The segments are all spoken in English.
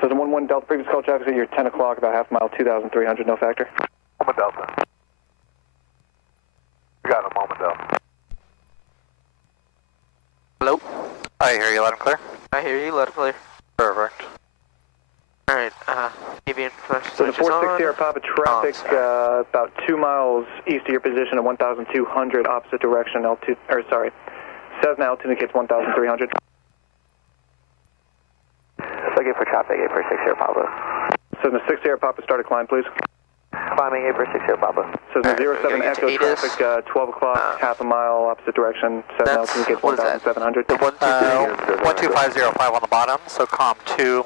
So the 1-1 Delta, previous call traffic at your 10 o'clock, about half mile, 2,300, no factor. Moment Delta. We got a moment Delta. Hello? I hear you loud and clear. I hear you loud and clear. Perfect. Alright, avian first. So the 460 Sierra Papa traffic, about 2 miles east of your position at 1,200, opposite direction, altitude, or sorry, Cessna altitude indicates 1,300. Looking for traffic, 846 Sierra Papa. Cessna 6 Sierra Papa, start a climb, please. Climbing 846 Sierra Papa. Cessna 07 Echo traffic, 12 o'clock, half a mile, opposite direction, Cessna altitude indicates 1,700. 12505 on the bottom, so COM 2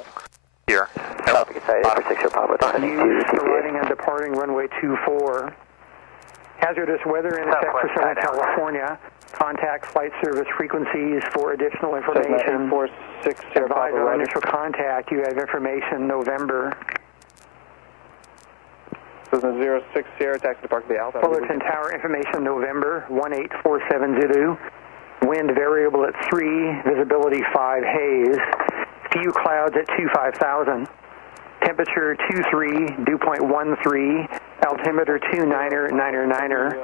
here. Traffic inside 846 Sierra Papa, descending to arriving and departing runway 24. Hazardous weather in effect for Southern California. Contact flight service frequencies for additional information. 846 Sierra Advise Papa, on initial contact. You have information November. Cessna 06 Sierra, taxi to Park of the Alpha. Fullerton Tower information November 1847 Zulu. Wind variable at 3, visibility 5 haze. Few clouds at 25,000. Temperature 23, dew point 13. Altimeter 29er.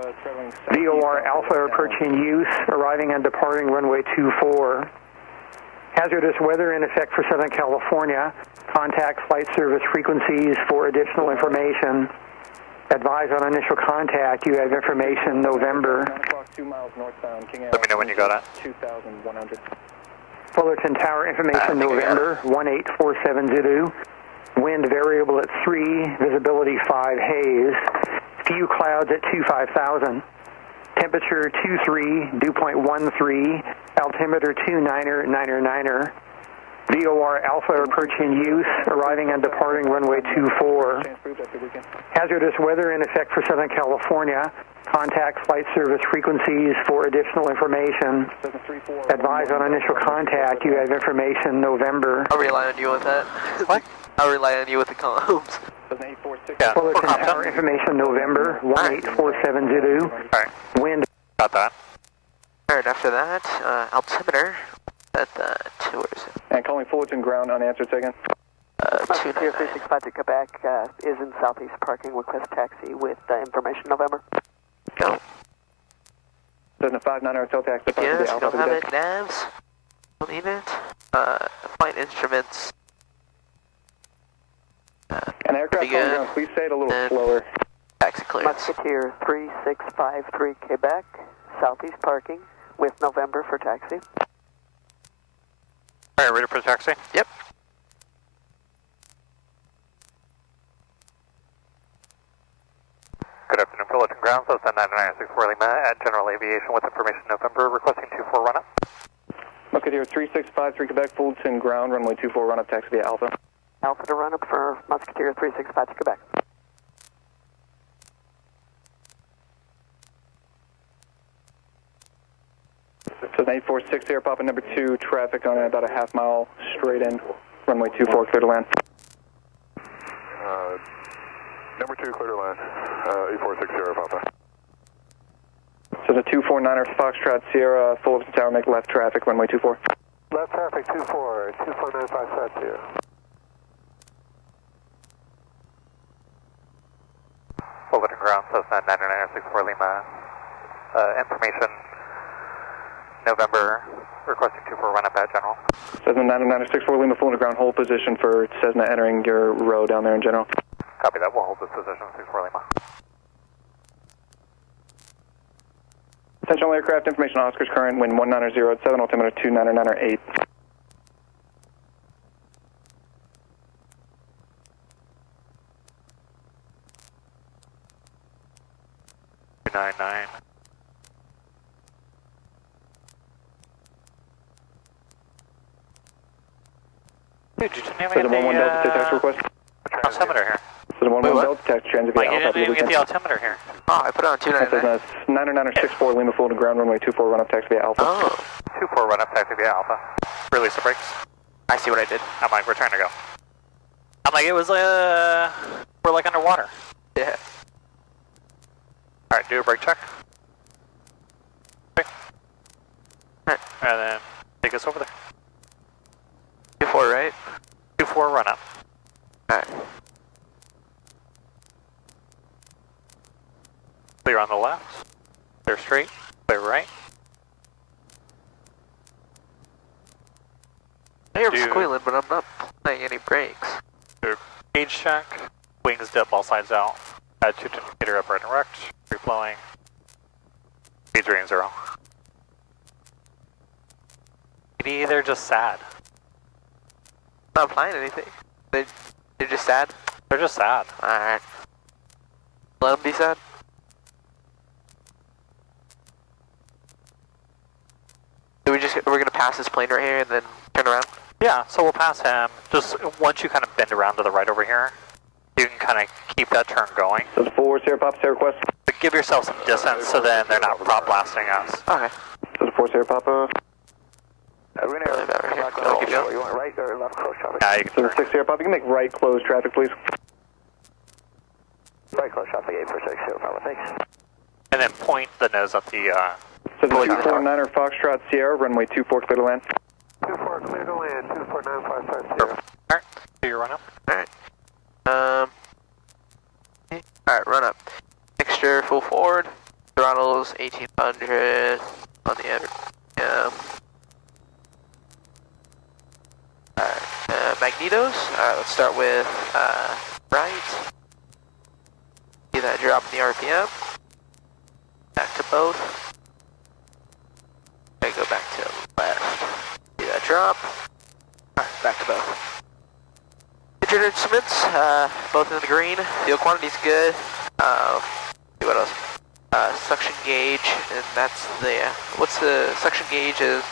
VOR Alpha approaching use, arriving and departing runway 24. Hazardous weather in effect for Southern California. Contact flight service frequencies for additional information. Advise on initial contact. You have information November. 9 o'clock, 2 miles northbound, King Air. Let me know when you got it. 2,100. Fullerton Tower information November 1847 Zulu. Wind variable at 3, visibility 5 haze. Few clouds at 25,000. Temperature 23, dew point 13. Altimeter 29er. VOR Alpha approaching use, arriving and departing runway 24. Hazardous weather in effect for Southern California. Contact flight service frequencies for additional information. Advise on initial contact. You have information November. I'll rely on you with that. What? I'll rely on you with the comms. Yeah. Fullerton Tower information November 1847 Zulu. Alright. Wind. Got that. Alright, after that, altimeter at where is it? And calling Fullerton ground, unanswered, second. 299. 365 to Quebec is in southeast parking. Request taxi with information November. Go. Cessna 59er hotel taxi to Park of Yes, the Alpha. don't have it. Navs. Don't need it. Flight instruments. And aircraft calling ground, please say it a little slower. Taxi clearance. Musketeer 3653 Quebec, southeast parking with November for taxi. Alright, ready for the taxi? Yep. Good afternoon, Fullerton Ground, Cessna 9964 Lima at General Aviation with information November, requesting 24 run-up. Musketeer 3653 Quebec, Fullerton ground, runway 24, run up taxi via Alpha. Alpha to run up for Musketeer 365 to Quebec. So 846 Sierra Papa number 2, traffic on about a half mile straight in, runway 24, clear to land. Number 2, clear to land. 846 Sierra Papa. So the 249er Foxtrot Sierra, Fullerton Tower, make left traffic, runway 24. Left traffic 24, 24955 set to. Fullerton Ground, Cessna 9964 Lima. Information November, requesting 24 run up at General. Cessna 9964 Lima, Fullerton ground, hold position for Cessna entering your row down there in general. Copy that, we'll hold this position, 64 Lima. Attention all aircraft, information Oscar's current, wind 190 at 7, altimeter 299 8. Dude, you didn't even Citizen get 1-1 Delta to taxi the request. altimeter here. Citizen 1-1 what? Delta taxi transit Like, via you Alpha. didn't even get the altimeter here. Oh, I put it on That 299. says 90964 Lima full to ground runway 24 run up taxi via Alpha. Oh, 24 run up taxi via Alpha. Release the brakes. I see what I did. I'm like, we're trying to go. I'm like, it was, we're like underwater. Yeah. Alright, do a brake check. Okay. Alright. And then take us over there. 2-4, right? 2-4 run up. Alright. Clear on the left. Clear straight. Clear right. I hear him Dude. squealing, but I'm not playing any brakes. Do a gauge check. Wings dip all sides out. Attitude indicator upright and erect. Free flowing. Speed rating 0. Maybe they're just sad. Not applying anything. They're just sad. They're just sad. Alright. Let them be sad. So we're gonna pass this plane right here and then turn around? Yeah, so we'll pass him. Just once you kind of bend around to the right over here, you can kind of keep that turn going. Citizen 4 Sierra Papa, Sierra request. But give yourself some distance so then they're not prop blasting us. Okay. Citizen 4 Sierra Papa. Really better here. I'll keep going. You want right or left close traffic? Yeah, you can Citizen turn. 6 Sierra Papa, you can make right close traffic, please. Right close traffic 846 Sierra Papa, thanks. And then point the nose at the, Citizen 249er Foxtrot Sierra, runway 24 clear to land. 24 clear to land, 24955 perfect. Alright, do your run up. Alright. Alright, run up. Mixture full forward. Throttles 1800 on the end. Alright. Magnetos. Alright, let's start with right. See that drop in the RPM. Back to both. Okay, go back to left. See that drop. Alright, back to both. Engine instruments, both in the green. Fuel quantity's good. See what else? Suction gauge, and that's the, what's the suction gauge is?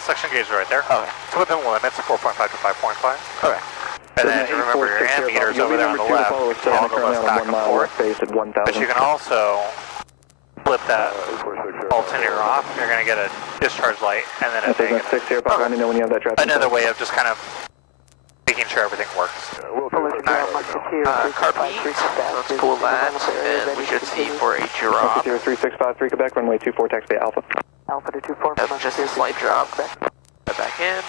Suction gauge right there. Okay. It's within limits, 4.5 to 5.5. Okay. And then remember your ammeters over there on the left, toggle us back and forth. Base at 1,000. But you can also flip that alternator off. You're going to get a discharge light and then a Citizen negative. 6 Sierra Papa, let me know when you have that traffic. Another way of just kind of making sure everything works. Carpet, let's pull that, and we should see for a drop. Musketeer 3653 Quebec, runway 24 taxi via Alpha. Alpha to 24. Yep, just a slight drop. Go back in.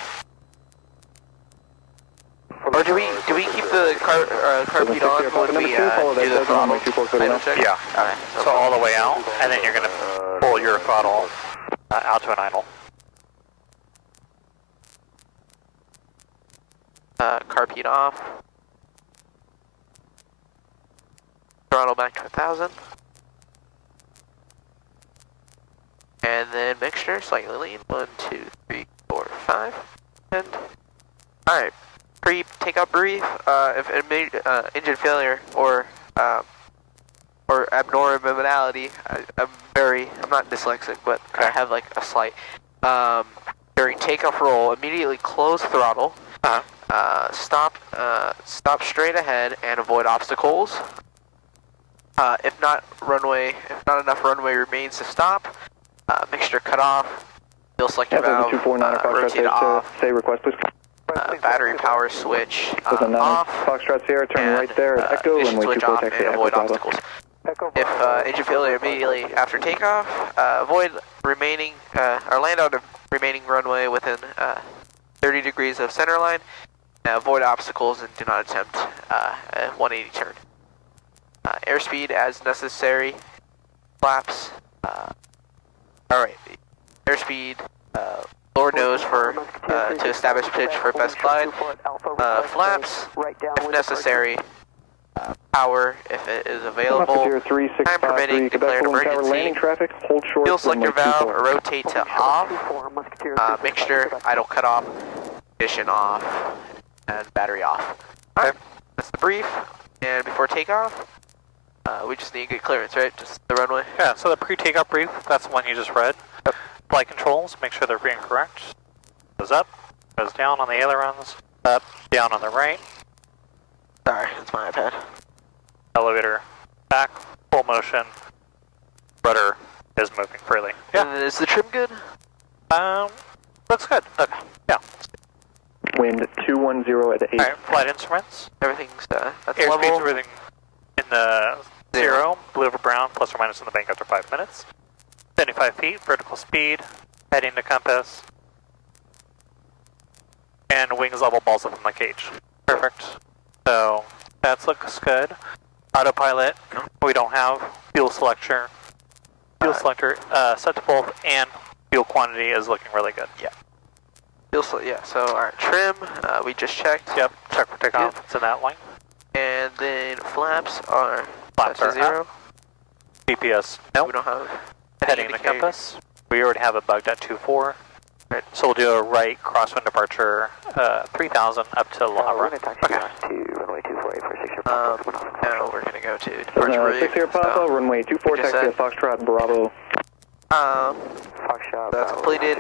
Or do we keep the carpet on when we do the throttle idle check? Yeah. Alright. So all the way out, and then you're going to pull your throttle out to an idle. Carpet off. Throttle back to 1,000. And then mixture, slightly lean. 1, 2, 3, 4, 5. And alright. Pre-takeoff brief. If engine failure or abnormality, I'm not dyslexic, but I have like a slight. During takeoff roll, immediately close throttle. Stop straight ahead and avoid obstacles. If not enough runway remains to stop, mixture cut off, fuel selector valve, 249 rotate off, say request please. battery power switch Citizen 9 off, Foxtrot Sierra, turn right there at Echo, ignition runway switch 24 off, taxi and Echo avoid Bravo. obstacles. If engine failure immediately after takeoff, avoid remaining, or land on the remaining runway within 30 degrees of center line. Avoid obstacles and do not attempt a 180 turn. Airspeed as necessary. Flaps. Alright. Airspeed. Lower nose for to establish pitch for best glide. Flaps if necessary. Power if it is available. Musketeer 3653 Quebec, full tower landing traffic, hold short. Fuel selector runway valve 24. rotate to off. Mixture idle cut off. Ignition off. And battery off. Alright, that's the brief. And before takeoff, we just need good clearance, right? Just the runway. Yeah, so the pre-takeoff brief, that's the one you just read. Flight controls, make sure they're being correct. Goes up, goes down on the ailerons, up, down on the right. Sorry, it's my iPad. Elevator back, full motion. Rudder is moving freely. Yeah. And is the trim good? Looks good. Okay. Yeah. Wind 210 at 8. Alright, flight instruments. Everything's that's Airspeed's level. everything in the 0, blue over brown, plus or minus in the bank after 5 minutes. 75 feet, vertical speed, heading to compass. And wings level, balls up in the cage. Perfect. So, that looks good. Autopilot, we don't have. Fuel selector. Fuel selector set to both, and fuel quantity is looking really good. Yeah. Yeah, so our trim, we just checked. Yep, check for takeoff. Good. It's in that line. And then flaps are Flaps set are to 0. up. GPS, We nope. don't have Heading the indicator. compass. We already have it bugged at 2-4. Right. So we'll do a right crosswind departure 3000 up to Lara. We're going to taxi to runway 248 for 6 Now we're gonna go to departure rig. 6 here, Papa, so, runway 24, we just taxi to said- Foxtrot, Bravo. Foxtrot. That's completed.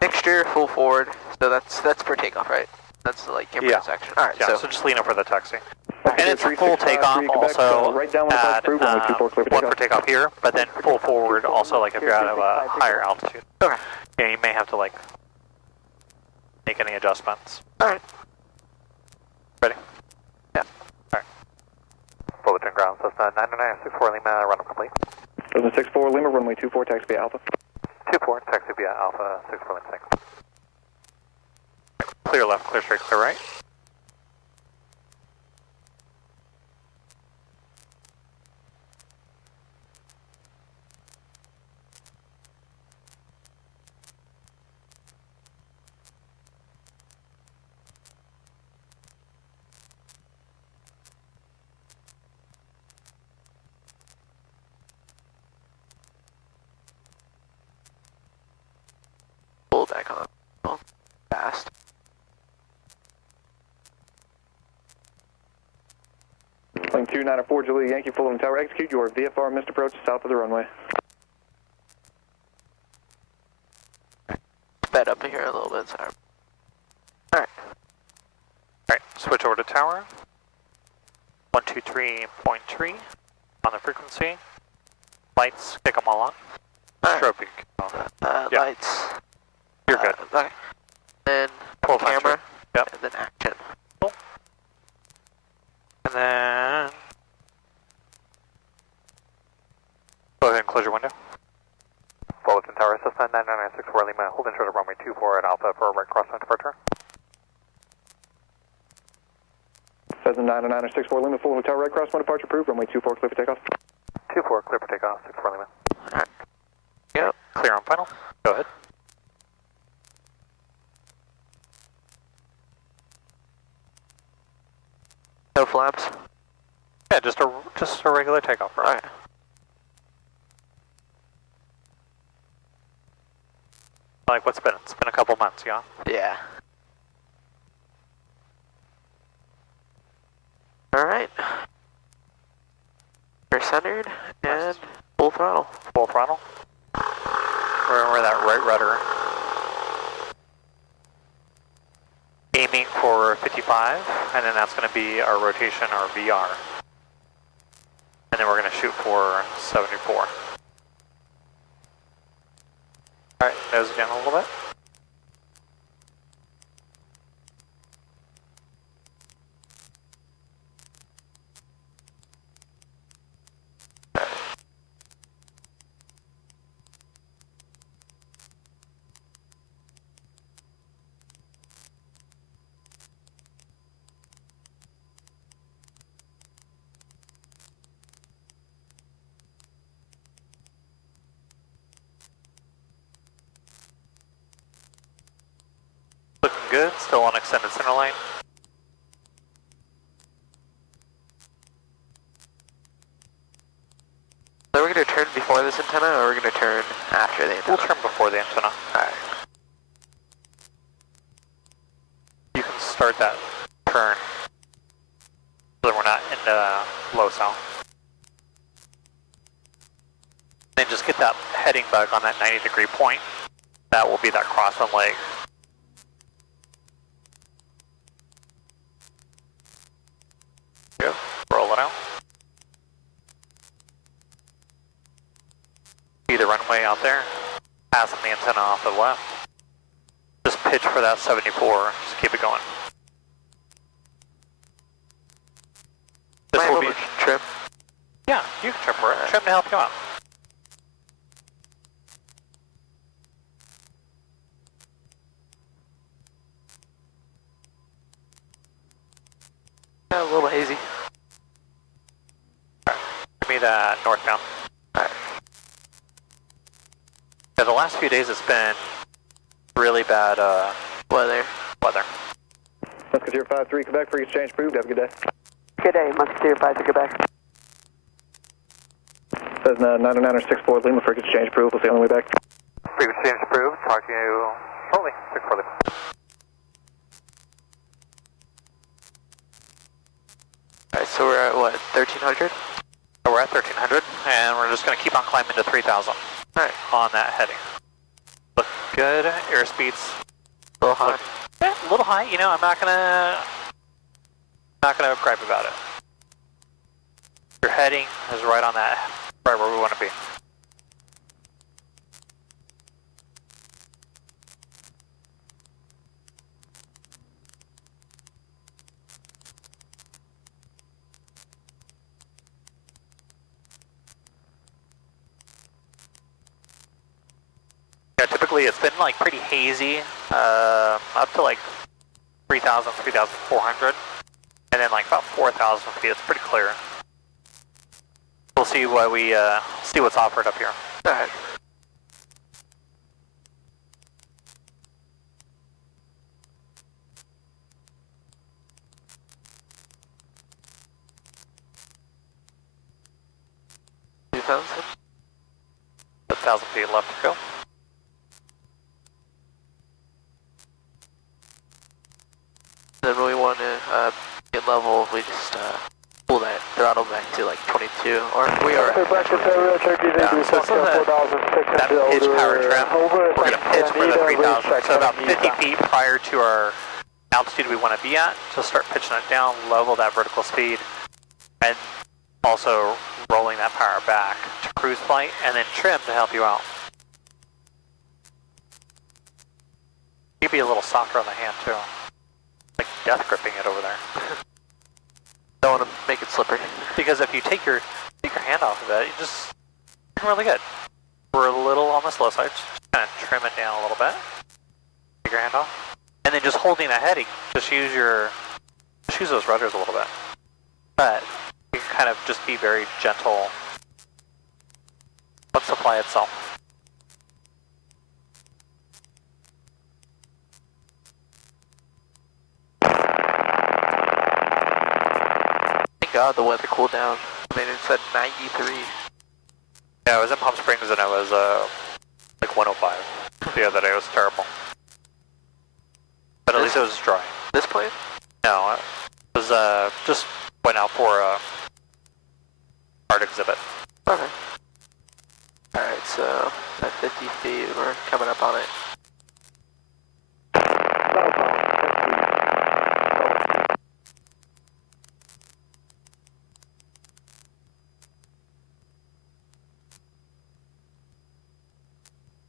Mixture, full forward. So that's per takeoff, right? That's like camber Yeah. section. All right. Yeah, so So just lean up for the taxi. Okay, And it's a 365, full takeoff 3 Quebec, also right down with the at approved, runway 24, clear for one for takeoff. takeoff here, but then full forward also like if you're out of a higher altitude. okay. Yeah, you may have to like make any adjustments. All right. Ready? Yeah. Alright. Fullerton ground, Cessna 9964 Lima, run up complete. Cessna 64 Lima, runway 24, taxi via Alpha. 24, taxi via Alpha 64 Lima 6. Clear left, clear straight, clear right. Pull back on. Oh, fast. Plane 294 Julia Yankee, Fulham Tower, execute your VFR missed approach south of the runway. Sped up here a little bit. Sorry. Alright, switch over to tower. 123.3 on the frequency. Lights, kick them all on. All right. Strobe, you can kick 'em on. Yeah. Lights. You're good. Okay. Then Full camera. vector. Yep. And then action. And then go ahead and close your window. Fullerton Tower, Cessna 9964 Lima, holding short of runway 24 at Alpha for a right crosswind departure. Cessna 9964 Lima, Fulham Tower, right crosswind departure approved, runway 24, clear for takeoff. 24, clear for takeoff, 64 Lima. Alright. Yep. Clear on final. Go ahead. No flaps. Yeah, just a regular takeoff, right? Alright. Like what's been? It's been a couple months, yeah. Yeah. Alright. We're centered and full throttle. Full throttle. Remember that right rudder. Aiming for 55, and then that's going to be our rotation, our VR. And then we're going to shoot for 74. Alright, nose it down a little bit. Looking good, still on extended center line. So we're going to turn before this antenna, or we're going to turn after the antenna? We'll turn before the antenna. Alright. You can start that turn so that we're not in low south. Then just get that heading bug on that 90-degree point. That will be that crosswind leg. roll it out. See the runway out there, passing the antenna off the left. Just pitch for that 74, just keep it going. This will be trim. Yeah, you can trim for it. Trim to help you out. A little hazy. Alright, give me that northbound. Alright. Yeah, the last few days it's been really bad Weather. Musketeer 5-3 Quebec, free exchange approved. Have a good day. Good day, Musketeer 5 Quebec. Cessna 90964 Lima, free exchange approved. We'll see you on the way back. Free exchange approved. Talk to you shortly. Alright, so we're at what, 1300? So we're at 1300, and we're just going to keep on climbing to 3000. Alright. On that heading. Look good. Airspeed's A little high. yeah, a little high. You know, I'm not gonna gripe about it. Your heading is right on that, right where we want to be. Yeah, typically it's been like pretty hazy, up to like 3,000, 3,400, and then like about 4,000 feet, it's pretty clear. We'll see what we, see what's offered up here. Alright. You found some? 1,000 feet left to go. Then when we want to get level, we just pull that throttle back to like 22, or we are at 22. Yeah, so that pitch power trim, we're going to pitch for the 3,000, so about 50 feet prior to our altitude we want to be at, so start pitching it down, level that vertical speed, and also rolling that power back to cruise flight, and then trim to help you out. You'd be a little softer on the hand too, like death gripping it over there. Don't want to make it slippery. Because if you take your hand off of it, you just really good. We're a little on the slow side, just kind of trim it down a little bit. Take your hand off, and then just holding that heading. Just use those rudders a little bit, but you can kind of just be very gentle. Let's apply itself. Thank God the weather cooled down. I mean, it's at 93. Yeah, I was in Palm Springs and it was like 105 the other day. It was terrible, but at least it was dry. This plane? No, it was just went out for a art exhibit. Okay. Alright, so at 50 feet, we're coming up on it.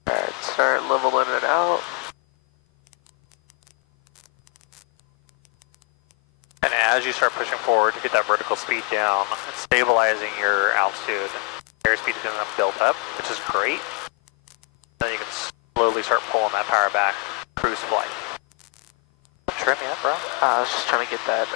Alright, start leveling it out. And as you start pushing forward to get that vertical speed down, it's stabilizing your altitude. Airspeed is going to build up, which is great. Then you can slowly start pulling that power back, cruise flight. Trim yet, bro? I was just trying to get that